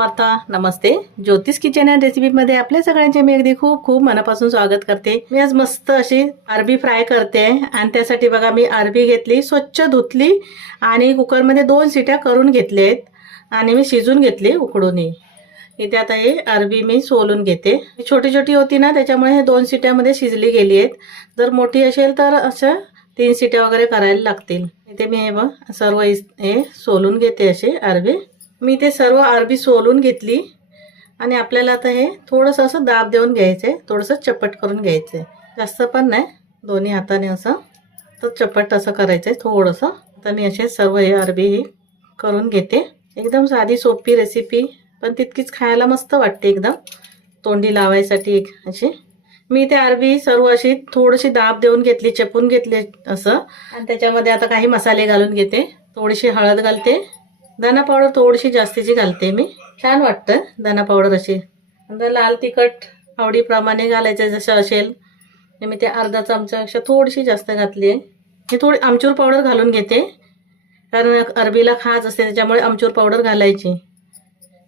माता नमस्ते. ज्योतिष kitchen and रेसिपीमध्ये आपल्या सगळ्यांचे मी अगदी खूप खूप मनापासून स्वागत करते. मी आज मस्त अशी अरबी फ्राय करते आणि त्यासाठी बघा मी अरबी घेतली, स्वच्छ धुतली आणि कुकरमध्ये 2 शिट्या करून घेतलेत आणि मी शिजून घेतली उकडून. इथे आता हे अरबी मी सोलून घेते. छोटी छोटी होती ना त्याच्यामुळे हे 2 शिट्यामध्ये शिजली गेली आहेत. जर मोठी असेल तर असं 3 शिट्या वगैरे करायला लागतील. इथे मी हे बघ सर्व हे सोलून घेते असे अरबी. मी ते सर्व अरबी सोलून घेतली आणि आपल्याला आता हे थोडंसं असं दाब देऊन घ्यायचं, थोडंसं चपट करून घ्यायचं, जास्त पण नाही, दोन्ही हाताने असं तर चपट असं करायचं थोडंसं. आता मी असे सर्व हे अरबी करून घेते. एकदम साधी सोपी रेसिपी पण तितकीच खायला मस्त वाटते, एकदम तोंडी लावायसाठी अशी. मी ते अरबी सर्व अशी थोडीशी दाब देऊन घेतली, चपून घेतले असं. आणि त्याच्यामध्ये आता काही मसाले घालून घेते. थोडीशी हळद घालते, धना पावडर थोडीशी जास्तीची घालते मी, छान वाटतं धना पावडर अशी. नंतर लाल तिखट आवडीप्रमाणे घालायचं जसं असेल. मी ते अर्धा चमचापेक्षा थोडीशी जास्त घातली आहे. हे थोडी आमचूर पावडर घालून घेते, कारण अरबीला खाज असते त्याच्यामुळे आमचूर पावडर घालायची,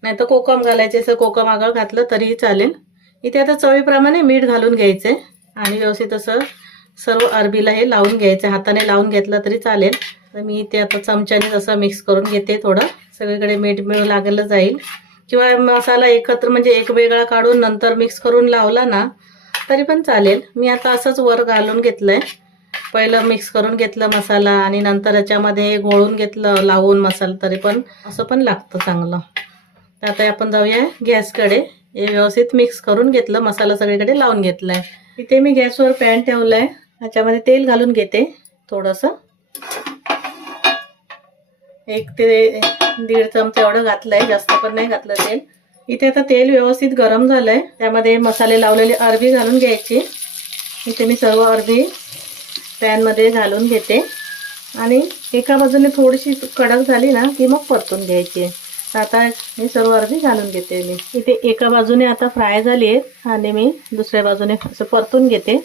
नाही तर कोकम घालायचे. असं कोकम आगळ घातलं तरीही चालेल. इथे आता चवीप्रमाणे मीठ घालून घ्यायचं आणि व्यवस्थित असं सर्व अरबीला हे लावून घ्यायचं, हाताने लावून घेतलं तरी चालेल. तर मी ते आता चमच्याने असं मिक्स करून घेते, थोडं सगळीकडे मीठ मिळू लागलं जाईल. किंवा मसाला एकत्र म्हणजे एक वेगळा काढून नंतर मिक्स करून लावला ना तरी पण चालेल. मी आता असंच वर घालून घेतलंय, पहिलं मिक्स करून घेतलं मसाला आणि नंतर याच्यामध्ये घोळून घेतलं लावून मसाला, तरी पण असं पण लागतं चांगलं. तर आता आपण जाऊया गॅसकडे. हे व्यवस्थित मिक्स करून घेतलं, मसाला सगळीकडे लावून घेतलाय. इथे मी गॅसवर पॅन ठेवलाय, त्याच्यामध्ये तेल घालून घेते थोडंसं, 1 ते 1.5 चमचा एवढं घातलंय, जास्त पण नाही घातलं तेल. इथे आता तेल व्यवस्थित गरम झालंय, त्यामध्ये मसाले लावलेले अरबी घालून घ्यायची. इथे मी सर्व अरबी पॅनमध्ये घालून घेते आणि एका बाजूने थोडीशी कडक झाली ना की मग परतून घ्यायची. आता हे सर्व अरबी घालून घेते मी. इथे एका बाजूने आता फ्राय झाली आहे आणि मी दुसऱ्या बाजूने असं परतून घेते.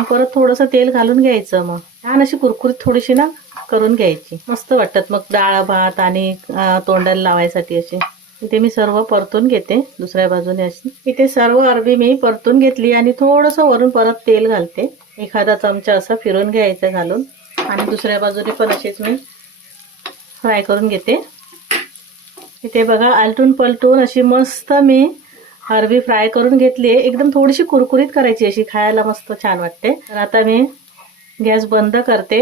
परत थोडंसं तेल घालून घ्यायचं, मग छान अशी कुरकुरीत थोडीशी ना करून घ्यायची, मस्त वाटतात मग डाळ भात आणि तोंडाला लावायसाठी अशी. इथे मी सर्व परतून घेते दुसऱ्या बाजूने अशी. इथे सर्व अरबी मी परतून घेतली आणि थोडंसं वरून परत तेल घालते, एखादा चमचा असं फिरून घ्यायचं घालून आणि दुसऱ्या बाजूने पण अशीच मी फ्राय करून घेते. इथे बघा आलटून पलटून अशी मस्त मी अरबी फ्राय करून घेतली आहे. एकदम थोडीशी कुरकुरीत करायची, अशी खायला मस्त छान वाटते. तर आता मी गॅस बंद करते.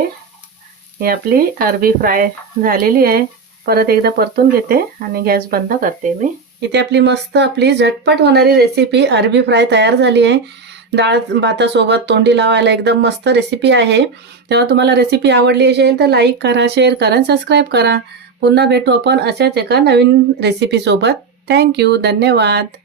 ही आपली अरबी फ्राय झालेली आहे. परत एकदा परतून घेते आणि गॅस बंद करते मी. इथे आपली झटपट होणारी रेसिपी अरबी फ्राय तयार झाली आहे. डाळ भातासोबत तोंडी लावायला एकदम मस्त रेसिपी आहे. तेव्हा तुम्हाला रेसिपी आवडली असेल तर लाईक करा, शेअर करा आणि सबस्क्राईब करा. पुन्हा भेटू आपण अशाच एका नवीन रेसिपी सोबत. थँक्यू, धन्यवाद.